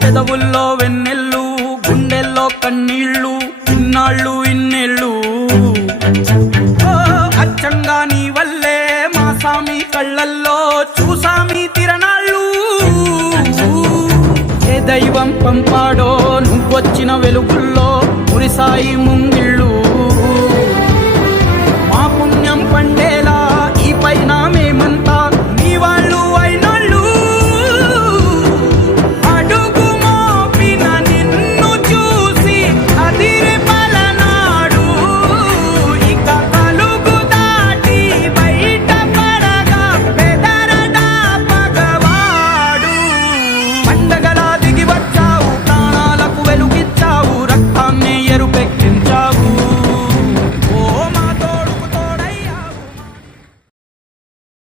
పెదవుల్లో వెన్నెల్లు గుండెల్లో కన్నీళ్ళు ఇన్నాళ్ళు ఇన్నేళ్ళు అచ్చంగా నీ వల్లే మా సామి కళ్ళల్లో చూసామి తిరణాళ్ళు ఏ దైవం పంపాడో నువ్వొచ్చిన వెలుగుల్లో మురిసాయి ముంగిళ్ళు